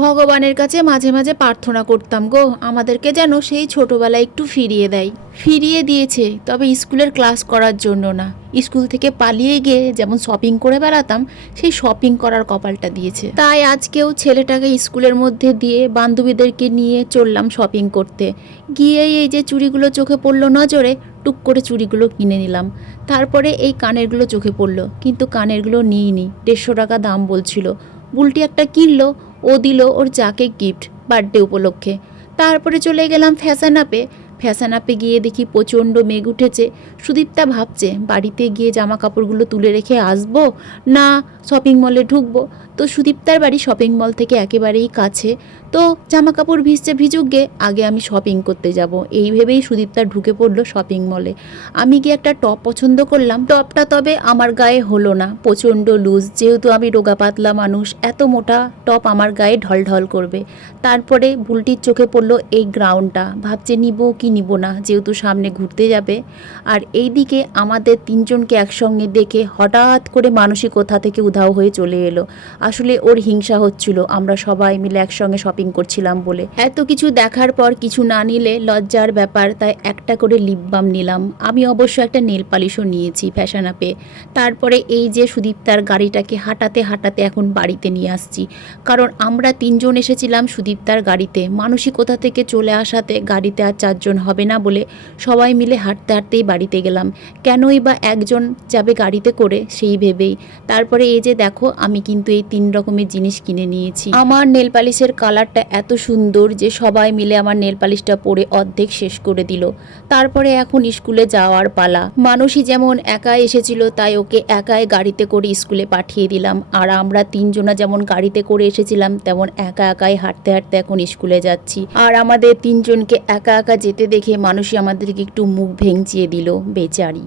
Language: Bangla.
ভগবানের কাছে মাঝে মাঝে প্রার্থনা করতাম গো, আমাদেরকে যেন সেই ছোটবেলায় একটু ফিরিয়ে দেয়। ফিরিয়ে দিয়েছে, তবে স্কুলের ক্লাস করার জন্য না। স্কুল থেকে পালিয়ে গিয়ে যেমন শপিং করে বেড়াতাম, সেই শপিং করার কপালটা দিয়েছে। তাই আজকেও ছেলেটাকে স্কুলের মধ্যে দিয়ে বান্ধবীদেরকে নিয়ে চললাম শপিং করতে। গিয়েই এই যে চুড়িগুলো চোখে পড়লো নজরে, টুক করে চুড়িগুলো কিনে নিলাম। তারপরে এই কানেরগুলো চোখে পড়লো, কিন্তু কানেরগুলো নিইনি, 150 টাকা দাম বলছিল। বুলটি একটা কিনলো, ও দিল ওর যাকে গিফট বার্থডে উপলক্ষে। তারপরে চলে গেলাম ফ্যাশন আপে। ফ্যাশন আপে গিয়ে দেখি প্রচণ্ড মেঘ উঠেছে। সুদীপ্তা ভাবছে বাড়িতে গিয়ে জামা কাপড়গুলো তুলে রেখে আসবো না শপিং মলে ঢুকবো। তো সুদীপ্তার বাড়ি শপিং মল থেকে একেবারেই কাছে। তো জামা কাপড় ভিজছে ভিজুক গে, আগে আমি শপিং করতে যাব, এই ভেবেই সুদীপ্তা ঢুকে পড়লো শপিং মলে। আমি গিয়ে একটা টপ পছন্দ করলাম। টপটা তবে আমার গায়ে হলো না, প্রচণ্ড লুজ। যেহেতু আমি রোগা পাতলা মানুষ, এত মোটা টপ আমার গায়ে ঢলঢল করবে। তারপরে বুলটির চোখে পড়লো এই গ্রাউন্ডটা, ভাবছে নিব কি নিব না, যেহেতু সামনে ঘুরতে যাবে। আর এইদিকে আমাদের তিনজনকে একসঙ্গে দেখে হঠাৎ করে মানসী কোথা থেকে উধাও হয়ে চলে এলো। আসলে ওর হিংসা হচ্ছিল আমরা সবাই মিলে একসঙ্গে শপিং করছিলাম বলে। এত কিছু দেখার পর কিছু না নিলে লজ্জার ব্যাপার, তাই একটা করে লিপ বাম নিলাম। আমি অবশ্য একটা নেল পালিশও নিয়েছি ফ্যাশন আপে। তারপরে এই যে সুদীপ্তার গাড়িটাকে হাঁটাতে হাঁটাতে এখন বাড়িতে নিয়ে আসছি, কারণ আমরা তিনজন এসেছিলাম সুদীপ্তার গাড়িতে। মানসী কোথা থেকে চলে আসাতে গাড়িতে আর চারজন হবে না বলে সবাই মিলে হাঁটতে হাঁটতেই বাড়িতে গেলাম। কেনই বা একজন যাবে গাড়িতে করে, সেই ভেবেই। তারপরে এই যে দেখো, আমি কিন্তু এই 3 রকমের জিনিস কিনে নিয়েছি। আমার নেল পালিশের কালারটা এত সুন্দর যে সবাই মিলে আমার নেল পালিশটা পরে অর্ধেক শেষ করে দিল। তারপরে এখন স্কুলে যাওয়ার পালা। মানসী যেমন একাই এসেছিল, তাই ওকে একাই গাড়িতে করে স্কুলে পাঠিয়ে দিলাম। আর আমরা তিনজনা যেমন গাড়িতে করে এসেছিলাম, তেমন একা একাই হাঁটতে হাঁটতে এখন স্কুলে যাচ্ছি। আর আমাদের তিনজনকে একা একা যেতে দেখে মানসী আমাদেরকে একটু মুখ ভেঙচিয়ে দিল, বেচারি।